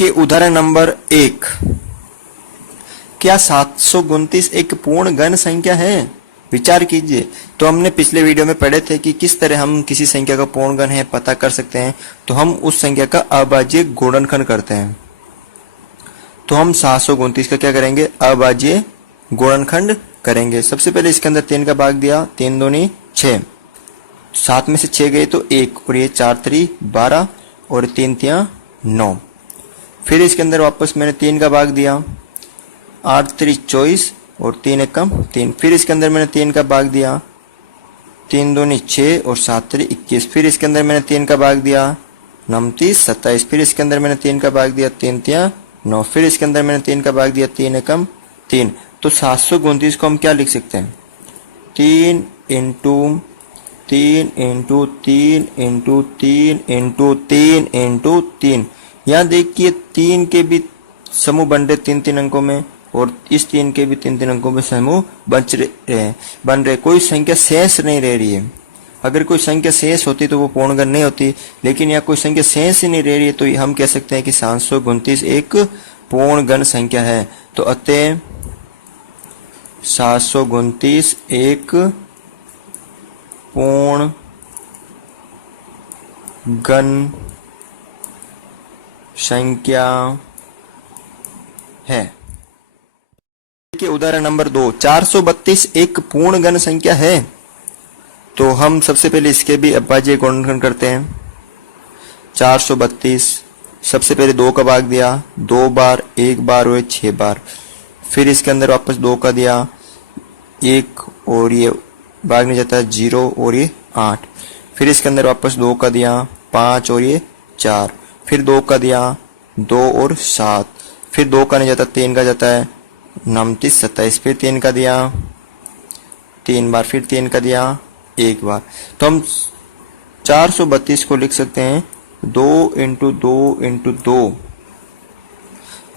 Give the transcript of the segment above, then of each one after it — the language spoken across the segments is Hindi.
के उदाहरण नंबर 1। क्या 729 एक पूर्ण गण संख्या है? विचार कीजिए। तो हमने पिछले वीडियो में पढ़े थे कि किस तरह हम किसी संख्या का पूर्ण गण है पता कर सकते हैं। तो हम उस संख्या का अभाज्य गुणनखंड करते हैं। तो हम 729 का क्या करेंगे? अभाज्य गुणनखंड करेंगे। सबसे पहले इसके अंदर 3 का भाग दिया, 3 दूनी 6, 7 में से 6 गए तो 1, और ये 4 3 12 और 3 3 9। फिर इसके अंदर वापस मैंने 3 का भाग दिया, 8 3 24 और 3 1 3। फिर इसके अंदर मैंने 3 का भाग दिया, 3 दूनी 6 और 7 3 21। फिर इसके अंदर मैंने 3 का भाग दिया, 9 3 27। फिर इसके अंदर मैंने 3 का भाग दिया, 3 3 9। फिर इसके अंदर मैंने 3 का भाग दिया, 3 1 3। तो 729 को हम क्या लिख सकते हैं? 3 into 3 into 3 into 3 into 3 into 3। यहाँ देखिए 3 के भी समूह बन रहे 3 अंकों में, और इस 3 के भी 3 अंकों में समूह बन रहे। कोई संख्या शेष नहीं रह रही है। अगर कोई संख्या शेष होती तो वो पूर्णगण नहीं होती, लेकिन यहाँ कोई संख्या शेष ही नहीं रह रही है, तो हम कह सकते हैं कि 729 एक पूर्णगण संख्या है। तो अतः 729 एक पूर्ण गण संख्या है। देखिए उदाहरण नंबर 2। 432 एक पूर्ण गण संख्या है। तो हम सबसे पहले इसके भी अभाज्य गुणनखंड करते हैं। 432 सबसे पहले 2 का भाग दिया, 2 बार, 1 बार और 6 बार। फिर इसके अंदर वापस 2 का दिया, 1 और ये भाग नहीं जाता 0 और ये 8। फिर इसके अंदर वापस 2 का दिया, 5 और ये 4। फिर 2 का दिया, 2 और 7। फिर 2 का नहीं जाता, 3 का जाता है, 9 3 27। फिर 3 का दिया 3 बार, फिर 3 का दिया 1 बार। तो हम 432 को लिख सकते हैं 2 into 2 into 2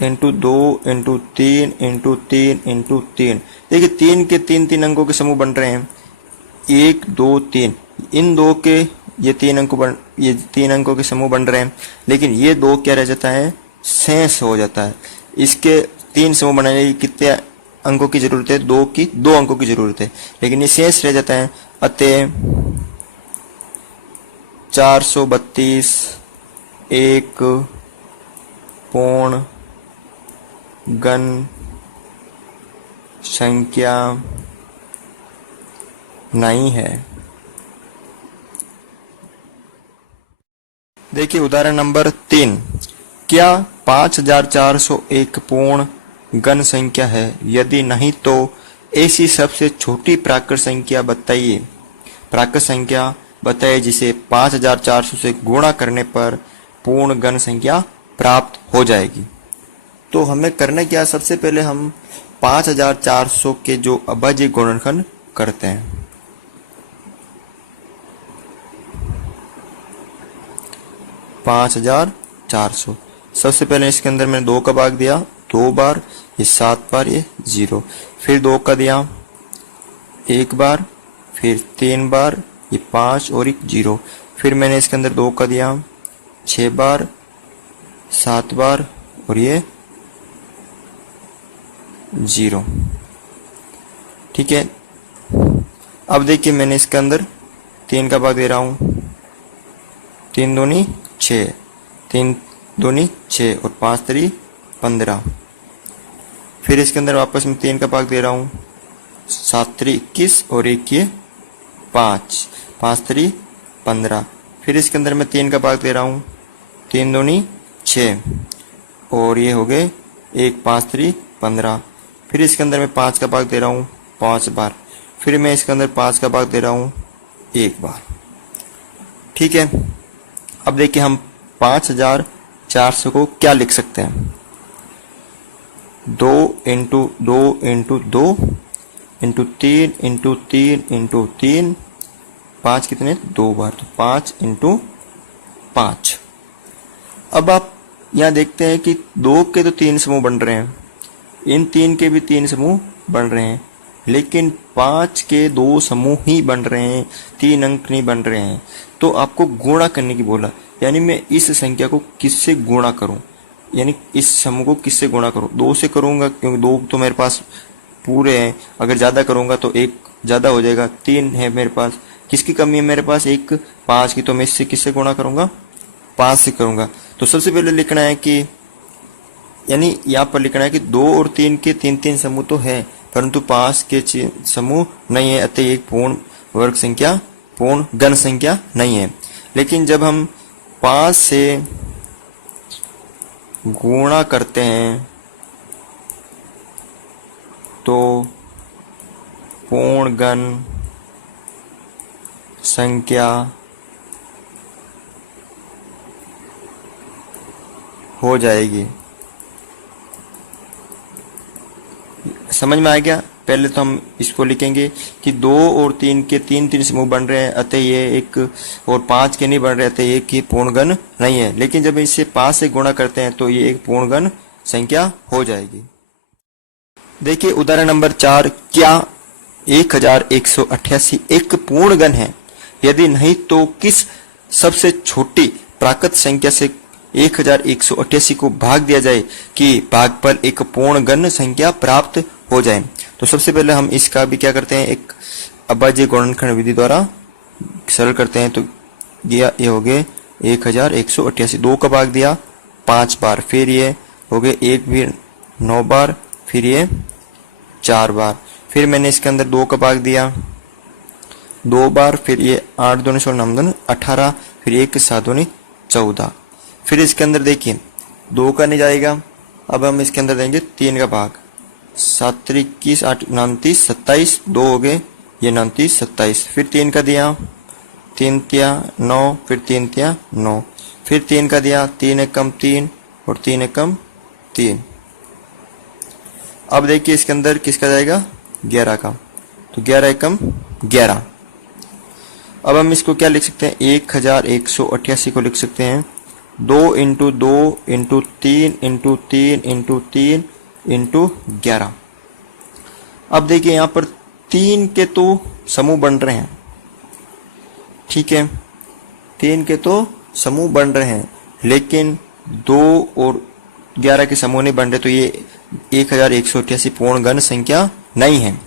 into 2 into 3 into 3 into 3। देखिए 3 के 3 अंकों के समूह बन रहे हैं, 1 2 3। इन 2 के ये 3 अंकों के समूह बन रहे हैं, लेकिन ये 2 क्या रह जाता है? शेष हो जाता है। इसके 3 समूह बनाने की कितने अंकों की जरूरत है? 2 अंकों की जरूरत है, लेकिन ये शेष रह जाता है। अतः 432 एक पूर्ण गण संख्या नहीं है। देखिए उदाहरण नंबर 3। क्या 5401 पूर्ण गण संख्या है? यदि नहीं तो ऐसी सबसे छोटी प्राकृत संख्या बताइए। प्राकृत संख्या बताइए जिसे 5400 से गुणा करने पर पूर्ण गण संख्या प्राप्त हो जाएगी। तो हमें करना क्या? सबसे पहले हम 5400 के जो अभाज्य गुणनखंड करते हैं। पांच 5400 सबसे पहले इसके अंदर मैंने 2 का भाग दिया, 2 बार, ये 7 बार, ये 0। फिर 2 का दिया 1 बार, फिर 3 बार, ये 5 और एक 0। फिर मैंने इसके अंदर 2 का दिया 6 बार, 7 बार और ये 0। ठीक है। अब देखिए मैंने इसके अंदर 3 का भाग दे रहा हूं, 3 दूनी 6, 3 दूनी 6 और 5 3 15। फिर इसके अंदर वापस मैं 3 का भाग दे रहा हूं, 7 3 21 और 1 ये 5, 5 3 15। फिर इसके अंदर मैं 3 का भाग दे रहा हूं, 3 दूनी 6 और ये हो गए 1 5 3 15। फिर इसके अंदर मैं 5 का भाग दे रहा हूं 5 बार। फिर मैं इसके अंदर 5 का भाग दे रहा हूं 1 बार। ठीक है। अब देखिए हम 5400 को क्या लिख सकते हैं? 2 into 2 into 2 into 3 into 3 into 3, 5 कितने? 2 बार, तो 5 इंटू 5। अब आप यहाँ देखते हैं कि 2 के तो 3 समूह बन रहे हैं, इन 3 के भी 3 समूह बन रहे हैं, लेकिन 5 के 2 समूह ही बन रहे हैं, 3 अंक नहीं बन रहे हैं। तो आपको गुणा करने की बोला, यानी मैं इस संख्या को किससे गुणा करूं? यानी इस समूह को किससे गुणा करूं, 2 से करूंगा क्योंकि 2 तो मेरे पास पूरे हैं, अगर ज्यादा करूंगा तो 1 ज्यादा हो जाएगा, 3 है मेरे पास, किसकी कमी है मेरे पास, 1 5 की, तो मैं इससे किससे गुणा करूंगा, 5 से करूंगा। तो सबसे पहले लिखना है कि यानी यहाँ पर लिखना है कि 2 और 3 के 3 समूह तो है परंतु 5 के समूह नहीं है, अतः एक पूर्ण वर्ग संख्या, पूर्ण घन संख्या नहीं है। लेकिन जब हम 5 से गुणा करते हैं तो पूर्ण घन संख्या हो जाएगी। समझ में आ गया? पहले तो हम इसको लिखेंगे कि 2 और 3 के 3 समूह बन रहे हैं, अतः ये एक, और 5 के नहीं बन रहे, अतः ये की पूर्ण घन नहीं है। लेकिन जब इसे 5 से गुणा करते हैं तो ये एक पूर्ण घन संख्या हो जाएगी। देखिए उदाहरण नंबर 4, क्या 1188 एक पूर्ण घन है? यदि नहीं तो किस सबसे छोटी प्राकृत संख्या से 1188 को भाग दिया जाए कि भागफल एक पूर्ण घन संख्या प्राप्त हो जाए। तो सबसे पहले हम इसका भी क्या करते हैं, एक अभाज्य गुणनखंड विधि द्वारा सरल करते हैं। तो ये हो गए 1188, 2 का भाग दिया 5 बार, फिर ये हो गए 1 भी 9 बार, फिर ये 4 बार, फिर मैंने इसके अंदर 2 का भाग दिया 2 बार, फिर ये 8 दूनी 16 9 दूनी 18, फिर 1 7 दूनी 14, फिर इसके अंदर देखिए 2 का नहीं जाएगा, अब हम इसके अंदर देंगे 3 का भाग, 7 3 21 8 29 27, 2 हो गए ये 29 27, फिर 3 का दिया 3 तिया 9, फिर 3 तिया 9, फिर 3 का दिया 3 एकम 3 और 3 एकम 3। अब देखिए इसके अंदर किसका जाएगा, 11 का, तो 11 एकम 11। अब हम इसको क्या लिख सकते हैं, 1188 को लिख सकते हैं 2 into 2 into 3 into 3 into 3 into 11। अब देखिए यहाँ पर 3 के तो समूह बन रहे हैं, ठीक है, 3 के तो समूह बन रहे हैं, लेकिन 2 और 11 के समूह नहीं बन रहे, तो ये 1188 पूर्ण घन संख्या नहीं है।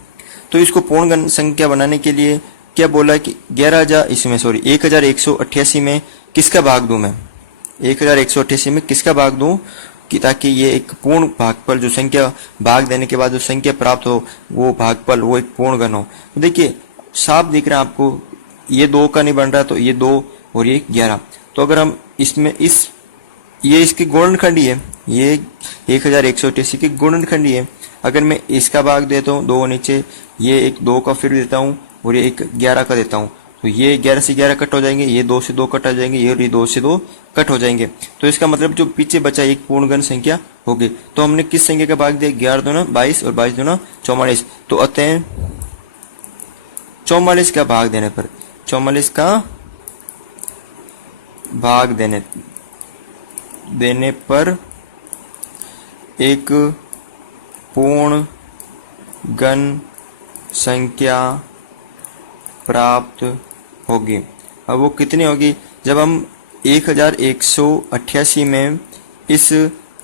तो इसको पूर्ण घन संख्या बनाने के लिए क्या बोला कि 1188 में किसका भाग दूं मैं, 1188 में किसका भाग दूं कि ताकि ये एक पूर्ण भागफल, जो संख्या भाग देने के बाद जो संख्या प्राप्त हो वो भागफल वो एक पूर्ण घन हो। तो देखिए साफ दिख रहा है आपको, ये 2 का नहीं बन रहा, तो ये 2 और ये 11, तो अगर हम इसमें ये इसके गुणनखंडी है, ये 1188 के गुणनखंडी है। अगर मैं इसका भाग देता हूँ 2 नीचे, ये एक 2 का फिर देता हूँ और ये एक 11 का देता हूँ, तो ये 11 से 11 कट हो जाएंगे, ये 2 से 2 कट हो जाएंगे, ये 2 से 2 कट हो जाएंगे। तो इसका मतलब जो पीछे बचा एक पूर्ण घन संख्या होगी। तो हमने किस संख्या का भाग दिया, 11 दूना 22 और 22 दूना 44, तो अतः 44 का भाग देने पर, 44 का भाग देने पर एक पूर्ण घन संख्या प्राप्त होगी। अब वो कितनी होगी, जब हम 1188 में इस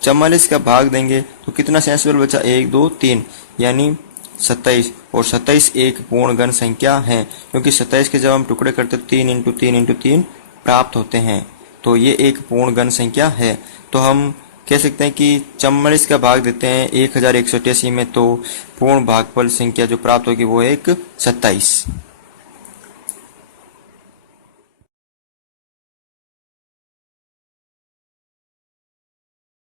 44 का भाग देंगे तो कितना शेषफल बचा, 1 2 3 यानी 27, और 27 एक पूर्ण घन संख्या है, क्योंकि 27 के जब हम टुकड़े करते 3 इंटू 3 इंटू 3 प्राप्त होते हैं, तो ये एक पूर्ण घन संख्या है। तो हम कह सकते हैं कि 44 का भाग देते हैं 1188 में, तो पूर्ण भागफल संख्या जो प्राप्त होगी वो एक 27।